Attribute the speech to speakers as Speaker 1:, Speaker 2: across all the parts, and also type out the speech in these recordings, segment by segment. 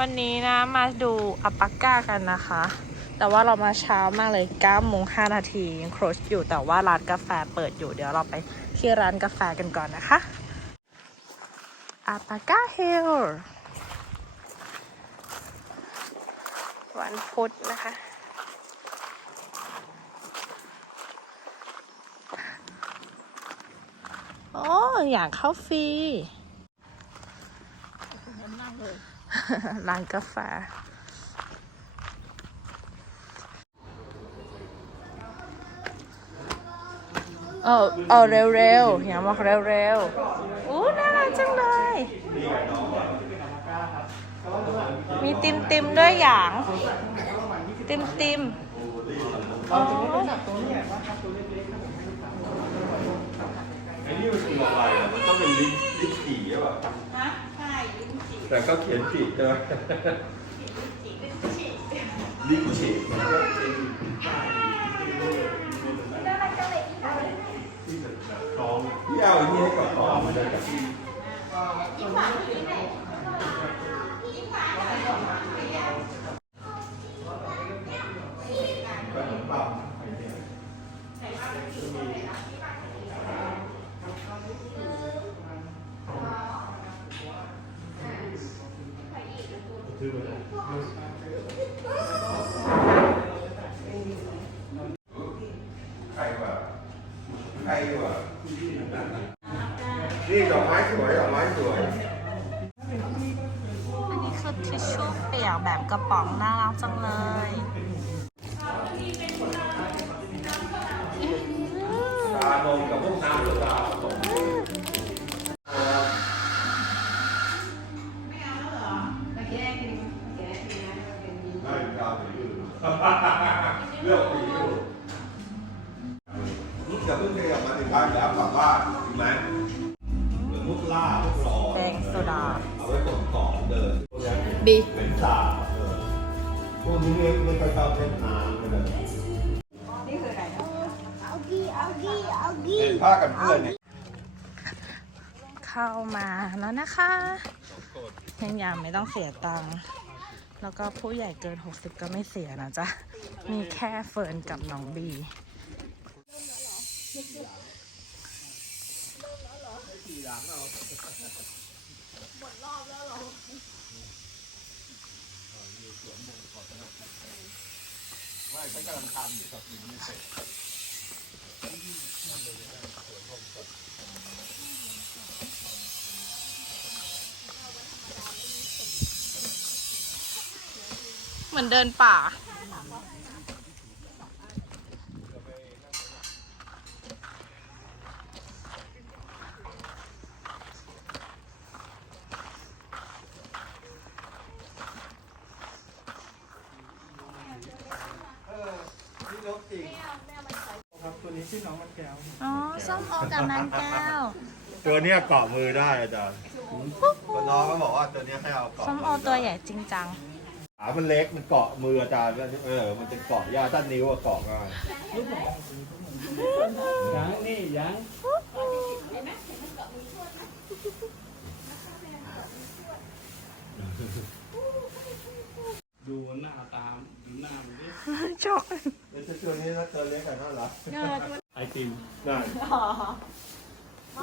Speaker 1: วันนี้นะมาดูอัปปาก้ากันนะคะ แต่ว่าเรามาเช้ามากเลย9โมง5นาทียังโครชอยู่แต่ว่าร้านกาแฟเปิดอยู่เดี๋ยวเราไปที่ร้านกาแฟกันก่อนนะคะอัปปาก้าเฮลวันพุธนะคะ โอ้ อยากเข้าฟรี ร้านกาแฟเออเอาเร็วๆอย่ามาเร็วๆอู้น่ารักจังเลย มีติมติมด้วยอย่าง ติมติมๆอ๋อ
Speaker 2: ไอ้นี่มันคืออะไรอะมันต้องเป็นลิ้นลิ้นจีใช่ป่ะฮะ ใช่ ลิ้นจี่ แต่ก็เขียนผิดใช่ไหมลิ้นจี่พี่เอาไอ้นี่ให้กับท้องมันเลยกับพี่ ระ
Speaker 1: ป๋องน่ารักจังเลย
Speaker 2: ตานมกับพวกน้ำหรือเปล่า ไม่ไม่ค่อยชอบเล่นน้ำเลย
Speaker 3: เอากี้เอากี้เอากี้
Speaker 2: เป็นผ้ากันเปื้อนเนี่ย
Speaker 1: เข้ามาแล้วนะคะยังยังไม่ต้องเสียตังค์แล้วก็ผู้ใหญ่เกิน 60 ก็ไม่เสียนะจ๊ะ มีแค่เฟิร์นกับน้องบี
Speaker 2: หมดรอบแล้วเรา ไม่ฉันกำลังทำอยู่ครับยังไม่เสร็จ
Speaker 1: เหมือนเดินป่า
Speaker 2: นี่ลบจริง
Speaker 4: ครับตัวนี้ชื่อน้องมันแก้ว
Speaker 1: อ๋อส้มโอกับมันแก้ว
Speaker 2: ตัวเนี้ยเกาะมือได้อาจารย์คนน้องก็บอกว่าตัวเนี้ยให้เอาเกาะ
Speaker 1: ส้มโอตัวใหญ่จริงจัง
Speaker 2: ขามันเล็กมันเกาะมืออาจารย์เออ มันจะเกาะยากถ้านิ้วอะเกาะง่าย
Speaker 4: ยังนี่ยังดูหน้าตามดูหน้ามันดิ
Speaker 1: ชอบ
Speaker 2: แล้วตัวนี้นะตัวเล็กกันน่ารัก
Speaker 4: ไอติ ม
Speaker 2: นั่น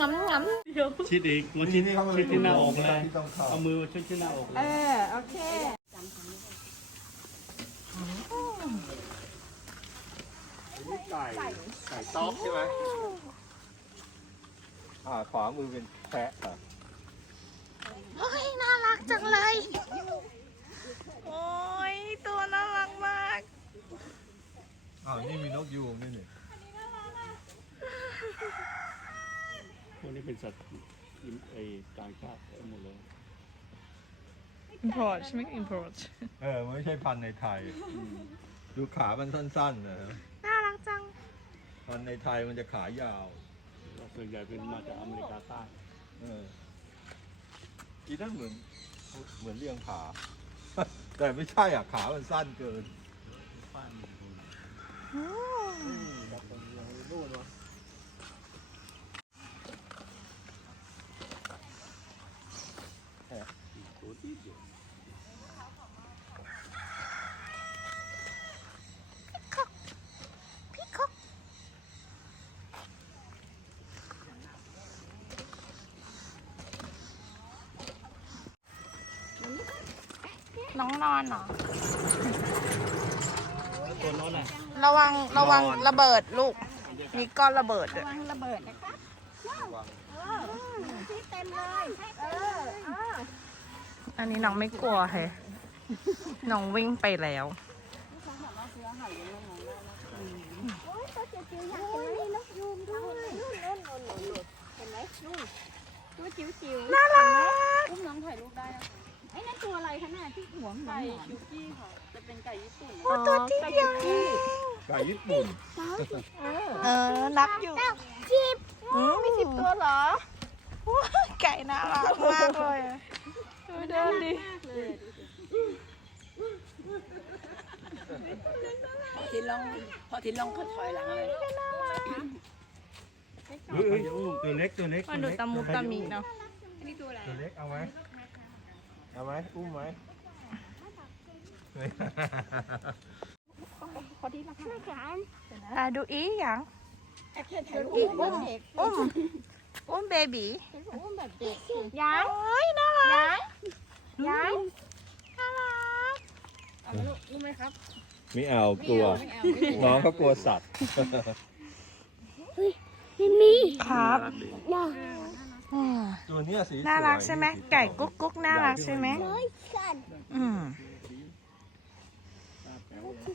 Speaker 1: งั้มงั้มเดี๋ยว
Speaker 4: ชิดอีกมา
Speaker 2: ที
Speaker 4: ชิด
Speaker 2: นี้เขามา
Speaker 4: ชิดที่หน้าอกเลย
Speaker 2: ที่ต้องเข้า
Speaker 4: เอามือมาชิดที่หน้าอกเลย
Speaker 3: โอเค
Speaker 2: ไก่ไก่ต๊อกใช่ไหมอ่าขวามือเป็นแพะอะ
Speaker 1: เฮ้ยน่ารักจังเลย โอ้ยตัวน่ารักมาก
Speaker 2: อ้าวนี่มีนกยูงด้วยนี่
Speaker 4: พวกนี้เป็นสัตว์อินไอต่างชาติหมดเลย
Speaker 1: import ใช่ไหม import
Speaker 2: เออไม่ใช่พันธุ์ในไทย ดูขามันสั้นๆนะ
Speaker 1: น่ารักจัง
Speaker 2: พันธุ์ในไทยมันจะขายาว
Speaker 4: ส่วนใหญ่เป็นมาจากอเมริกาใต้
Speaker 2: เอออีนั่นเหมือนเหมือนเลี้ยงผาแต่ไม่ใช่อะขามันสั้นเกิน
Speaker 4: บ้านตัวที่เดียว
Speaker 1: น้องน idzie. Pikok. Pikok. นเหรอระวังระวังระเบิดลูก มีก้อนระเบิดระ
Speaker 3: วังระเบิดนะคะเออที่เต็มเลย เออ ออ
Speaker 1: อันนี้น้องไม่กลัวเฮ้ยน้องวิ่งไปแล้ว
Speaker 3: โอ้ยตัวจิ๋วๆอยากเห็นไหมนกยูงด้วยนู่นนู่นนู่นนู่นนู่นเห็นไหมนู่นตัวจิ๋วจิ๋ว
Speaker 1: น่ารัก
Speaker 5: อุ้มน้องถ่ายรูปได้นะคะ
Speaker 3: ไอ้นั่นตัวอะไรคะน่ะที่หัวหงอ
Speaker 5: ไก่
Speaker 3: น
Speaker 5: คิวกี้ค่ะ จะเป็นไก่ญี่ปุ่น
Speaker 1: โอ้ตัวที่เดียว
Speaker 2: ไก่ญี่ปุ่น
Speaker 1: เออนับอยู่
Speaker 3: จิบ
Speaker 1: อืมมีสิบตัวเหรอว้ายไก่น่ารักมากเลยอะดู เดินดิ
Speaker 5: พอทินลองพอทินลองเขาถอยหลังเลย
Speaker 2: เฮ้ยเฮ้ยตัวเล็กตัวเล็ก
Speaker 1: มันดูตะมุตะมิเนาะ
Speaker 2: ตัวเล็กเอาไหมเอาไหมอุ้มไหม
Speaker 3: ไม่กัน
Speaker 1: อะดูอีหยัง
Speaker 3: อีกอุ้มเด็ก
Speaker 1: อุ้ม อุ้มเบบี
Speaker 3: อุ้มแบบเด็ก
Speaker 1: ยังเฮ้ยน่ารักยังน่ารัก
Speaker 5: เอาไหมลูกอุ้มไหมครับ
Speaker 2: ไม่เอากลัว
Speaker 5: ไม่เอาไม่เอา
Speaker 2: น้องเขากลัวสัตว์
Speaker 3: ไม่มี
Speaker 1: ครับ
Speaker 3: น่า
Speaker 1: อืม
Speaker 2: ตัวเนี้ยสี
Speaker 1: น่ารัก
Speaker 2: สวย
Speaker 1: ใช่ไหม
Speaker 2: สี
Speaker 1: ไก่กุ๊กกุ๊กน่ารักใช่ไหม
Speaker 3: ร้อยกัน
Speaker 1: อืม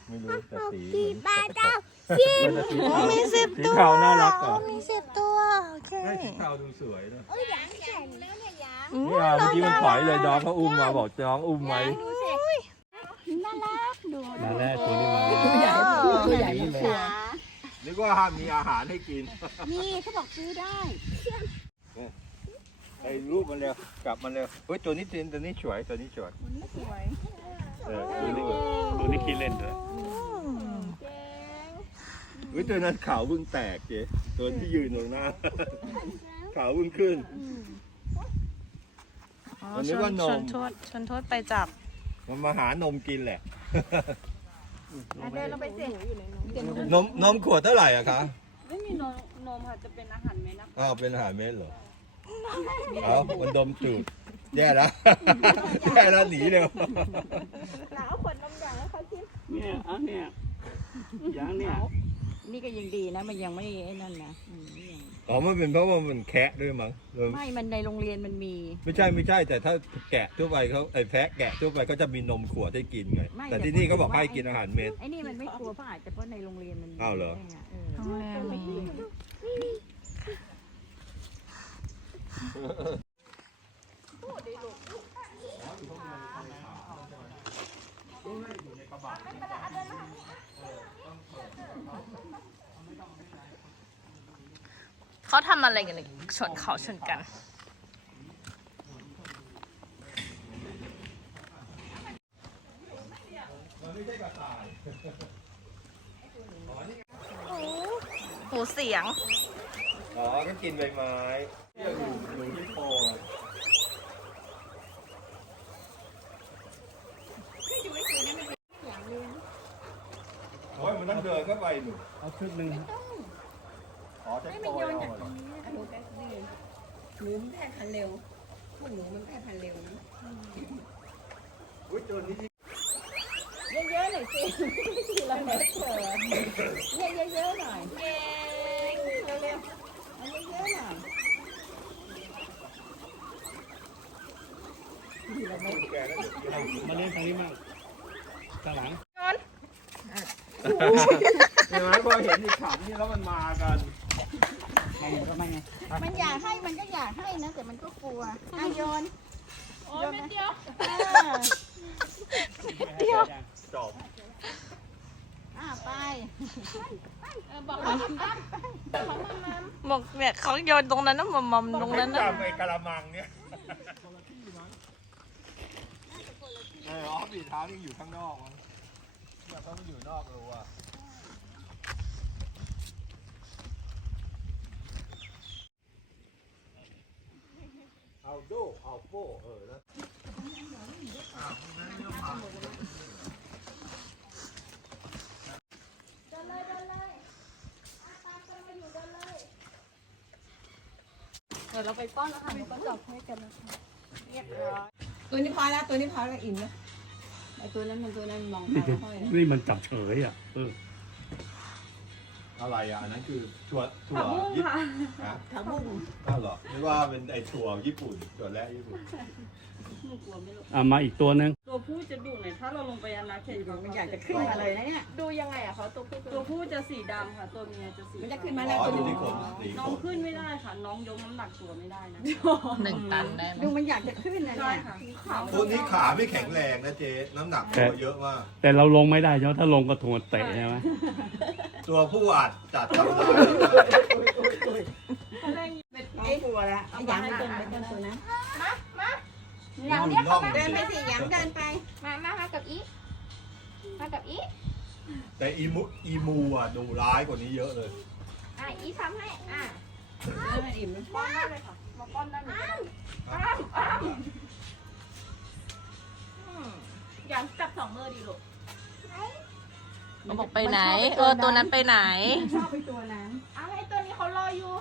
Speaker 2: ไม่รู้แต่สี
Speaker 3: สี่บาทเจ้า สิบ
Speaker 2: มันจะสี
Speaker 1: โอ้
Speaker 2: ขาว
Speaker 1: มีสิบ
Speaker 2: สี
Speaker 1: ตัว
Speaker 2: ขาวน่ารักเหรอ
Speaker 1: โมีสิบตัวโอเค
Speaker 2: ไม่สีขาวดูสวยนะ
Speaker 3: โอ้ยหยางแข็งแล้วเนี่ยหยาง
Speaker 1: อื
Speaker 2: ไม่เอาเมื่อกี้มันถอยเลยน้องเขาอุ้มมาบอกน้องอุ้มไหม
Speaker 3: ดูสิน่ารักดู
Speaker 4: มาแรกตัวนี้มา
Speaker 5: ตัวใหญ่ตัวใหญ่
Speaker 4: นี่เลย
Speaker 3: ขา
Speaker 2: นึกว่าห้ามมีอาหารให้กิน
Speaker 3: นี่เขาบอกซื้อได้
Speaker 2: ไอ้รูปมันเร็วกลับมันเร็วเฮ้ยตัวนี้ตีนตัวนี้สวยตัวนี้สวย
Speaker 3: นี่สวย
Speaker 2: เออตัวนี้สวย
Speaker 4: ตัวนี้ขี้เล่นด้วย
Speaker 3: เจ๋ง
Speaker 2: เฮ้ยตัวนั้นขาวเพิ่งแตกเจ๊ตัวที่ยืนตรงหน้า ขาวเพิ่งขึ้น
Speaker 1: อ๋อ
Speaker 2: มันนึ
Speaker 1: ช
Speaker 2: ก
Speaker 1: น
Speaker 2: ว่าน
Speaker 1: ช
Speaker 2: ม
Speaker 1: นทวดชนทวดไปจับ
Speaker 2: มันมาหานมกินแหละ
Speaker 3: อะเดินลงไปสิ
Speaker 2: นมนมขวดเท่าไหร่อะคะ
Speaker 5: ไม่มีนมนมค่ะจะเป็นอาหารเม็ดนะคะ
Speaker 2: อ้าวเป็นอาหารเม็ดเหรอเอามันดมจืดแย่แล้ว แย่แล้วหนีเร็ว
Speaker 3: หนาวขวดนมอย่างแล้วเขาชิม
Speaker 4: เนี่ยอะเนี่ยยางเนี่ย
Speaker 5: นี่ก็ยังดีนะ มันยังไม่ไอ้นั่นนะอืมยัง
Speaker 2: อ๋อมันเป็นเพราะว่ามันแคะด้วยมั้งเออ
Speaker 5: ไม่มันในโรงเรียนมันมี
Speaker 2: ไม่ใช่ไม่ใช่แต่ถ้าแกะทั่วไปเขาไอ้แพะแกะทั่วไปก็จะมีนมขวดให้กินไง
Speaker 5: ไม่
Speaker 2: แต่
Speaker 5: แต่
Speaker 2: ที่นี่เขาบอก
Speaker 5: พูดถึงว่า
Speaker 2: ให้กินอาหารเม็ด
Speaker 5: ไอ้นี่มันไม่กลัวเพราะอาจจะเพราะในโรงเรียนมันมี
Speaker 2: อ้าวเหรอ
Speaker 5: ไงเออ
Speaker 1: โรงแรมมี เขาทำอะไรกันเนี่ยชนเขาชนกัน หูเสียง
Speaker 2: อ๋อ ก็กินใบไม้เรียกหนูหนูที่โพอะโอ้ยมันต้องเดินเข้าไปหนู
Speaker 4: เอาชุดหนึ่ง
Speaker 2: อ๋อใช้โพยเอาเหรงนี้อ
Speaker 5: หนูแพทย์ดีหนูแพทย์พันเร็วพวกหนูมันแพทย์พันเร็วนะ
Speaker 2: อุ้ยตัวนี้
Speaker 5: เยอะๆหน่อยสิทีละเม็ดเถอะเนี่ยเยอะๆหน่อยเก่งเร็วๆเอาเยอะๆหน่อย
Speaker 2: เดี๋ยวกิน
Speaker 4: มาเล่นทางนี้มากข้างหลัง
Speaker 2: เห็นไหมพอเห็นอีกขันนี่แล้วมันมากัน
Speaker 3: มันอยากให้มันก็อยากให้นะ แต่มันก็กลัวอะโยน
Speaker 5: โอ้ยเม็ดเดียว
Speaker 3: เออ
Speaker 2: จบ
Speaker 3: อะไป
Speaker 5: บอกว่า
Speaker 1: บอกเนี่ยเขาโยนตรงนั้นนะมอมมอมตรงนั้นนะ
Speaker 2: จำไอ้กะละมังเนี่ยเอออ๋อปีเท้ายังอยู่ข้างนอกมั้งเนี่ยเขาไม่อยู่นอกรู้อะ เอาโดเอาโปเออแล้ว
Speaker 5: เดี๋ยวเราไปป้อนแล้วค่ะไปป้อนดอกให้กันนะคะเรียบร้อย
Speaker 3: ตัวนี้พอแล้วตัวนี้พอแล้วอิ่มแล้ว
Speaker 5: ไอตัวนั้นมันตัวนั้นมอง
Speaker 4: นี่
Speaker 5: ตาห้อย
Speaker 4: นี่มันจับเฉยอะเออ
Speaker 2: อะไรอะอันนั้นคือถั่วถั่ว
Speaker 3: ผักบุ้ง
Speaker 2: ญี่
Speaker 3: ค่ะ
Speaker 2: ฮะ
Speaker 5: ขาบุ้ง
Speaker 2: อ้าวเหรอนึกว่าเป็นไอถั่วญี่ปุ่นถั่วแระญี่ปุ่น
Speaker 5: ไม่กลัวไม่รู้
Speaker 4: อะมาอีกตัวหนึง
Speaker 6: ตัวผู้จะดุหน่อยถ้าเราลงไปอาณาเขตของ
Speaker 5: มันอยากจะขึ้นมาเลยนะเนี่ย
Speaker 3: ดูยังไงอะเขาตัวผู้
Speaker 6: ตัวผู้จะสีดำค่ะ ตัวเมียจะสี
Speaker 5: มันจะขึ้นมา
Speaker 2: อ๋
Speaker 5: แล้ว
Speaker 2: อ
Speaker 5: ตัว
Speaker 2: อยู่
Speaker 5: นี้
Speaker 2: ที่ขนสี
Speaker 6: น้
Speaker 2: ข
Speaker 6: อง
Speaker 2: น
Speaker 6: ขึ้นไม่ได้ค่ะ น้องยกน้ำหนักตัวไม่ได้นะ
Speaker 1: หนึ่งตันได้ไหม
Speaker 5: ดูมันอยากจะขึ้นนะ
Speaker 6: ใช่
Speaker 5: เนี่ย
Speaker 6: ค่ะ
Speaker 2: ตัวนี้ขาไม่แข็งแรงนะเจ๊น้ำหนักตัวเยอะมาก
Speaker 4: แต่เราลงไม่ได้ใช่ไหมถ้าลงก็ถูกเตะใช่ไหม
Speaker 2: ตัวผู้อาจจัดทำร้าย
Speaker 5: น้องกลัวละไอ้ยางไม่ต้นไม่ต้นตัวนั้น
Speaker 3: อยากเรียกเขามา
Speaker 5: เดินไปสิยางเดินไป
Speaker 3: มามามากับอีมากับอี
Speaker 2: แต่อีมูอีมูอะดูร้ายกว่านี้เยอะเลย
Speaker 3: อะอีทำให้ อะ
Speaker 5: แล้มันอิ่ม
Speaker 3: ป้อนได้เลยค่ะมาป้อนได้เลยอ้ามอ้ามอืม
Speaker 6: อยากจับสองมือดีลูก
Speaker 1: เขาบอกไปไหน เออตัวนั้นไปไหน
Speaker 5: ชอบไปตัวนั้น
Speaker 3: เอาไอ้ตัวนี้เขารออยู่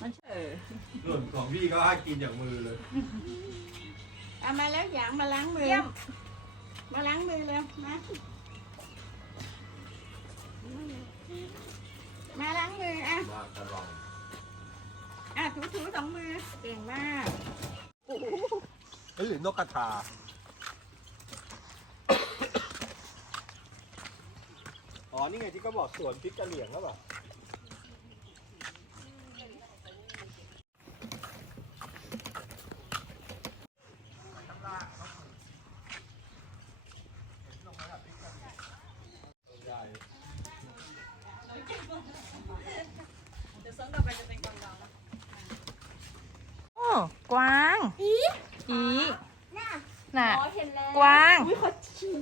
Speaker 5: มันเออ
Speaker 2: ส่วนของพี่ก็ให้กินอย่างมือเลย
Speaker 5: เอามาแล้วหยางมาล้างมือ
Speaker 3: เยี่ยม
Speaker 5: มาล้างมือเร็วมามาล้างมืออะ
Speaker 2: มากกระรอง
Speaker 5: อะถูถูๆสองมือเก่งมาก
Speaker 2: เฮ้ยหรือนกกระทา อ๋อ นี่ไงที่เขาบอกสวนพริกกะเหลี่ยงแล้วป่ะ
Speaker 6: เดี๋ยวซ้อนต่อไปจะเป็นกวางดาวนะ
Speaker 1: โอ้กวาง อีอีน่ะ
Speaker 3: อ๋อเห็นแล้ว
Speaker 1: กวาง
Speaker 3: วิเขาฉี่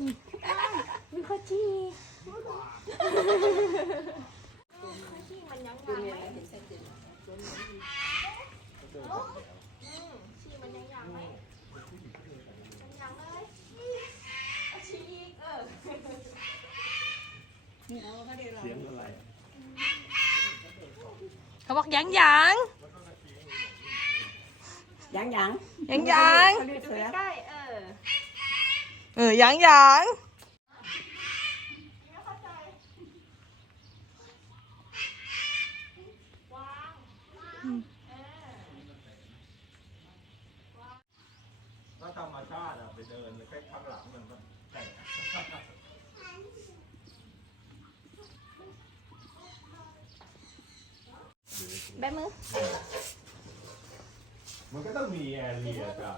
Speaker 3: วิเขาฉี่ฉี่มันยังยังไหมอืมฉี่มันยังยังไหมมันยังเลยเอาฉี่อีกเออ
Speaker 4: เสียงอะไร
Speaker 1: เขาบอกยังยัง
Speaker 5: หยางหยาง
Speaker 1: ยังยัง
Speaker 5: เขาเรียกเสือ
Speaker 3: ใกล้เออ
Speaker 1: เออยังยัง
Speaker 3: ไม่เข้าใจวาง
Speaker 2: ถ้าธรรมชาติอะไปเดินแค่ข้างหลังมันก็แตก
Speaker 3: แบมือ
Speaker 2: มันก็ต้องมีแอร์เรียจ้ะ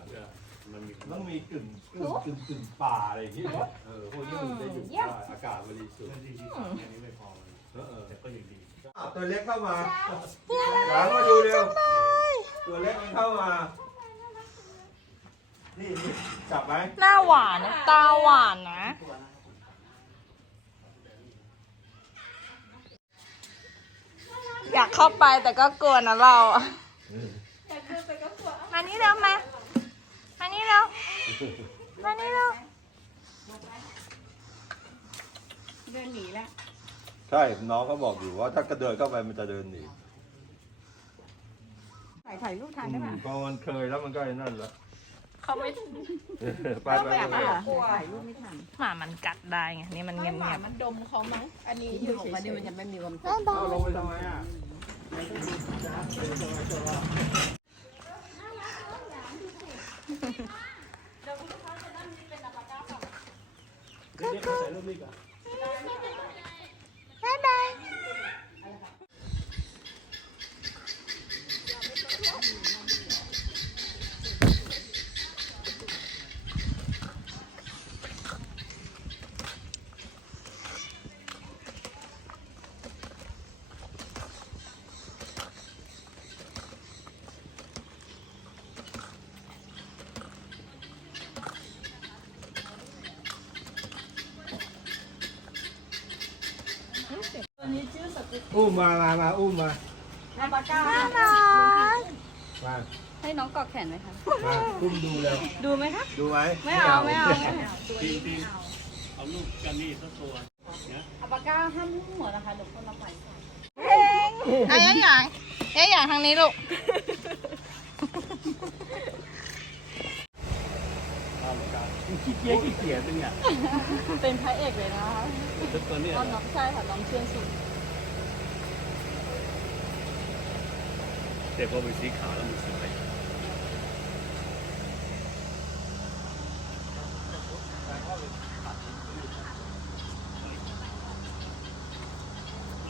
Speaker 4: มันมี
Speaker 2: ต้องมีกึ่งกึ่งกึ่งกึ่งป่าอะไรอย่างเงี้ยเออพวกนี้มันจะอยู่ได้อากาศบริสุทธิ์
Speaker 4: ที่ที่แค่นี้ไม่พอเลย
Speaker 2: เออเออ
Speaker 4: แต่ก็ยังดี
Speaker 2: อะตัวเล็กเข้ามาหลังมาดูเร็วตัวเล็กมันเข้ามา นี่นี่จับไหม
Speaker 1: หน้าหวานนะตาหวานนะ อยากเข้าไปแต่ก็กลัวนะเราอะมานี่เร็วมา มานี่เร็ว มานี่เร็ว
Speaker 5: เดินหนีแล้ว
Speaker 2: ใช่น้องเขาบอกอยู่ว่าถ้ากระเดินเข้าไปมันจะเดินหนี
Speaker 5: ถ่ายถ่ายรูปทานได้ป่ะ
Speaker 2: พอมันเคยแล้วมันก็ไอ้นั่นละ
Speaker 1: เขาไม่
Speaker 2: ไปไปไปไป
Speaker 5: ถ่ายรูปไม่ทัน
Speaker 1: หมามันกัดได้ไงนี่มันเงียบ
Speaker 3: มันดมเขามั้ง อันนี้
Speaker 5: ที่บอกว่านี่มันจะไม่มีความสุข
Speaker 2: เอาลงไปทำไมอะ
Speaker 4: เดี๋ยวเขาใส่รูปนี้ก่อน
Speaker 1: ๆบ๊าย
Speaker 2: อุ้มมามามาอุ้มมา
Speaker 5: น้ำปลาก้า
Speaker 1: น่ารัก
Speaker 2: มา
Speaker 6: ให้น้องกอดแขนไหมคะ
Speaker 2: มาอุ้มดูเร็ว
Speaker 6: ดูไหมคะ
Speaker 2: ดูไหม
Speaker 6: ไม่เอาไม่เอาไม่เอา
Speaker 4: ตีตีเอารูปกันนี่สักตัวนะ
Speaker 6: อัปปาก้าห้ามลูกหัวนะคะเดี๋ยวคนละไป
Speaker 1: อะยายหยางยายหยางทางนี้ลูก
Speaker 4: ขี้เกียจขี้เกียจนึงอะ
Speaker 6: เป็นพระเอกเลยนะคะ
Speaker 4: แล้วตัวเนี้ย
Speaker 6: ตอนน้องใช่ค่ะน้องเชื่องสุด
Speaker 4: แต่พอเป็นสีขาวแล้วมันสวย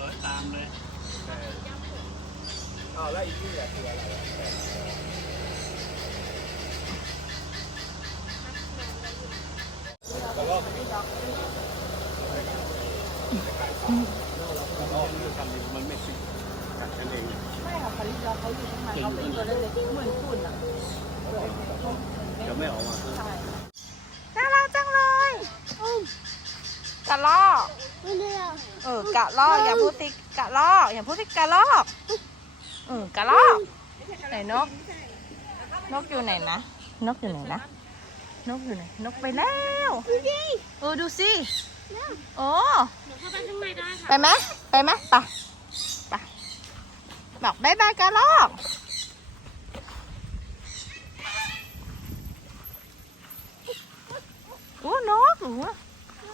Speaker 4: ร้อยตามเลย
Speaker 2: อ้าวแล้วอีกที่อะคืออะไรอะ
Speaker 4: ทำดีมันไม่ติด กัดกันเอง
Speaker 6: ไม่ค่ะคาริสเราเขาอยู่ข้างในเขาเป็นตัวเล็กๆเหมือนฝุ่นอะ
Speaker 4: เดี๋ยวไม่ออกมา
Speaker 6: ใช่
Speaker 1: น่ารักจังเลยกะลอก
Speaker 3: ไม่เลือก
Speaker 1: เออกะลอกอย่าพูดติกะลอกอย่าพูดติกะลอกเออกะลอกไหนนก นกอยู่ไหนนะ นกอยู่ไหนนะ นกอยู่ไหน นกไปแล้วเออดูสิโอ้ไปไหมไปไหมไปไป บอกบายบายกะลอกโอ้นกหนู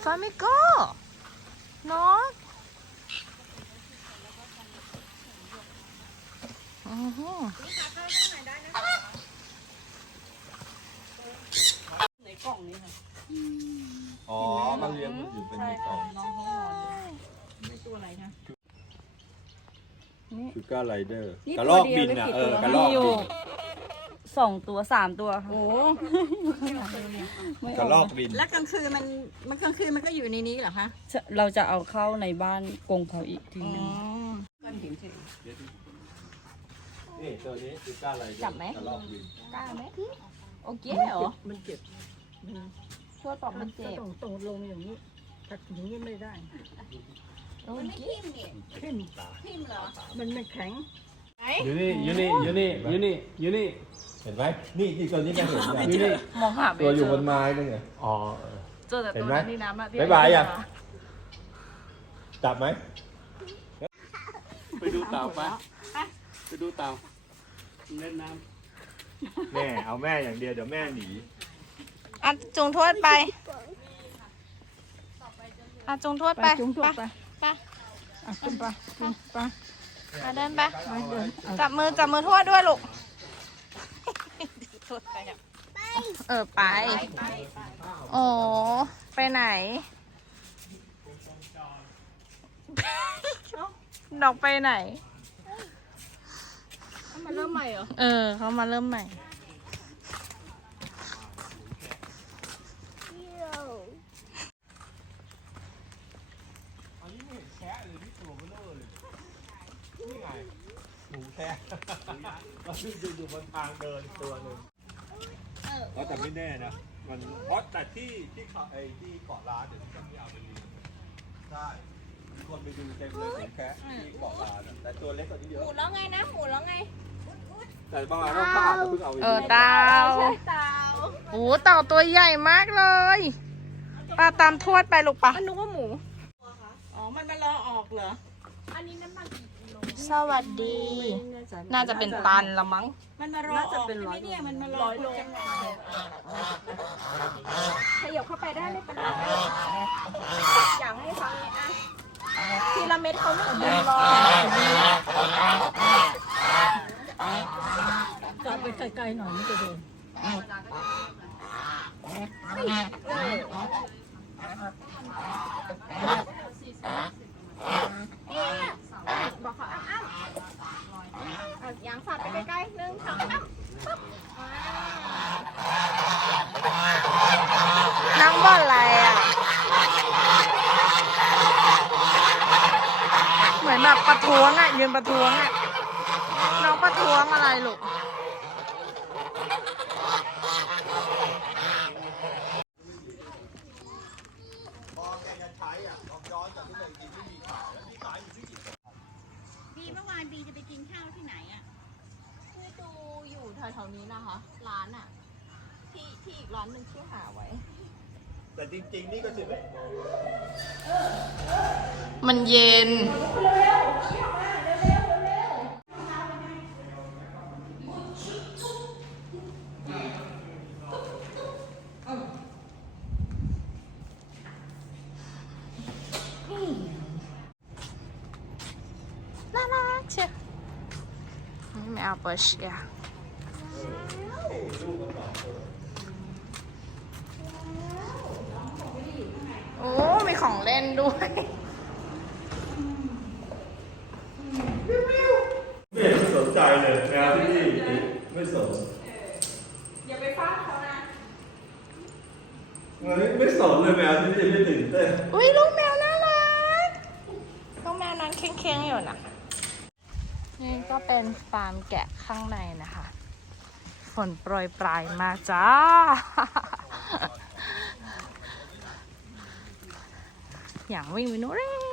Speaker 1: ฟามิโก้นกอือหือ
Speaker 6: ในกล่องนี้ค่ะ
Speaker 2: อ๋อมันเลี้ยงมันอยู่เป็นในกล่อง
Speaker 6: น้องเขานอนอยู่ไม่ตัวอะไรนะ
Speaker 2: ชูการ์ไรเดอร์
Speaker 6: นี่
Speaker 2: กระลอก
Speaker 6: ตัวเดี
Speaker 2: บิ
Speaker 6: ยวนหรือ
Speaker 2: อะ
Speaker 6: กี่
Speaker 2: เอ
Speaker 6: ตัว
Speaker 2: อกระลอก
Speaker 6: มีอยู่
Speaker 2: บิน
Speaker 6: สองตัวสามตัวค่ะโอ้
Speaker 2: กระลอกบิน
Speaker 5: แล้วกลางคืนมันมันกลางคืนมันก็อยู่ในนี้เหรอคะ
Speaker 6: เราจะเอาเข้าในบ้านกรงเขาอีกทีนึง
Speaker 5: ก้อนหินใช่ไหม
Speaker 2: นี่ตัวนี้ชูการ์ไรเดอร์
Speaker 1: จับไหม
Speaker 2: กระลอกบิน
Speaker 1: กล้าไหมโอเคเหรอ
Speaker 5: มันเจ็บ
Speaker 1: ช่วยปอกมันเจ็บ
Speaker 5: ต้องต้องลงอย่างนี้ถ้าอย่างนี้ไม่ได้
Speaker 1: โอเค
Speaker 5: ทิ่มมันไม่แข็ง
Speaker 4: อยู่นี่อยู่นี่อยู่นี่อยู่นี่อยู่นี่
Speaker 2: เห็นไหมนี่ที่ตัวนี้ไม่เห็น
Speaker 4: อ
Speaker 2: อะ
Speaker 4: ยู่นี่
Speaker 1: มองหาไม่
Speaker 2: ตัวอ
Speaker 1: เจ
Speaker 2: ยู่
Speaker 1: อบ
Speaker 2: นไม้นี่ไง
Speaker 4: อ๋อ
Speaker 1: เจอแต่
Speaker 2: เห็
Speaker 1: ตั
Speaker 2: น
Speaker 1: ว
Speaker 2: ไหม
Speaker 1: นั้นนี่น้ำอะที่
Speaker 2: บ๊ายบายยังจับไหม
Speaker 4: ไปดูเต่าไปไปดูเต่าเล่นน้
Speaker 2: แม่เอาแม่อย่างเดียวเดี๋ยวแม่หนี
Speaker 1: อะจุงทวดไปอะจุงทวดไป
Speaker 5: จุงทวดไป
Speaker 1: ไป
Speaker 5: อะขึ้นไปขึ้นไป
Speaker 1: อะเดินไป
Speaker 5: ไปเดินเอา
Speaker 1: จับมือจับมือทวดด้วยลูกทวดไปอะเออไปโอ้ไปไหน ดอกไปไหน
Speaker 6: มันเริ่มใหม่เหรอ
Speaker 1: เออเขามาเริ่มใหม่
Speaker 2: แค่เราขึ้นอยู่อยู่บนทางเดินตัวหนึ่งก็แต่ไม่แน่นะ มันเพราะแต่ที่ที่เขาไอ้ที่เกาะล้านเดี๋ยวที่จะไม่เอาไปเลี้ยงใช่มีคนไปดูเต็มเลยหมูแค่ที่เกาะล้านอะแต่ตัวเล็กกว่านี้เยอะ
Speaker 1: หมูแล้วไงนะหมูแล้วไง
Speaker 2: แต่บางอันต้องขาดเพิ่งเอาไป
Speaker 1: เอ
Speaker 2: ดู
Speaker 1: อเต่าโอ้เต่าตัวใหญ่มากเลยปลาตามทวดไปลูกปะ
Speaker 5: มันนึกว่าหมูอ๋อ มันมารอออกเหรอ
Speaker 1: สวัสดี น่าจะเป็นตันละมั้ง
Speaker 5: มันมารอออกใช่ไหมเนี่ยมันมารอโลขยับเข้าไปได้ไม่เป็นไรอยากให้ฟังเลยอะทีละเม็ดเขาไม่ยืนรอจับไปไกลๆหน่อยมันจะโดนบอกเขาอ้ำๆ เอายางสับไปใกล้ๆหนึ่งสองอ้ำ
Speaker 1: นั่งบอลอะไรอะ เหมือนแบบประท้วงอะ ยืนประท้วงอะ น้องประท้วงอะไรลูก
Speaker 3: บี เมื่อวานบีจะไปกินข้าวที่ไหนอะ
Speaker 1: ที่ดูอยู่แถวๆนี้นะคะ ร้านอะ ที่ที่อีกร้านหนึ่งที่หาไว้
Speaker 2: แต่จริงๆ นี่ก็สิบเอ็ดโมง
Speaker 1: มันเย็น gosh, yeah. Oh, มีของเล่นด้วย ฝนโปรยปลายมาจ้า อย่างวิ่งไปนู้น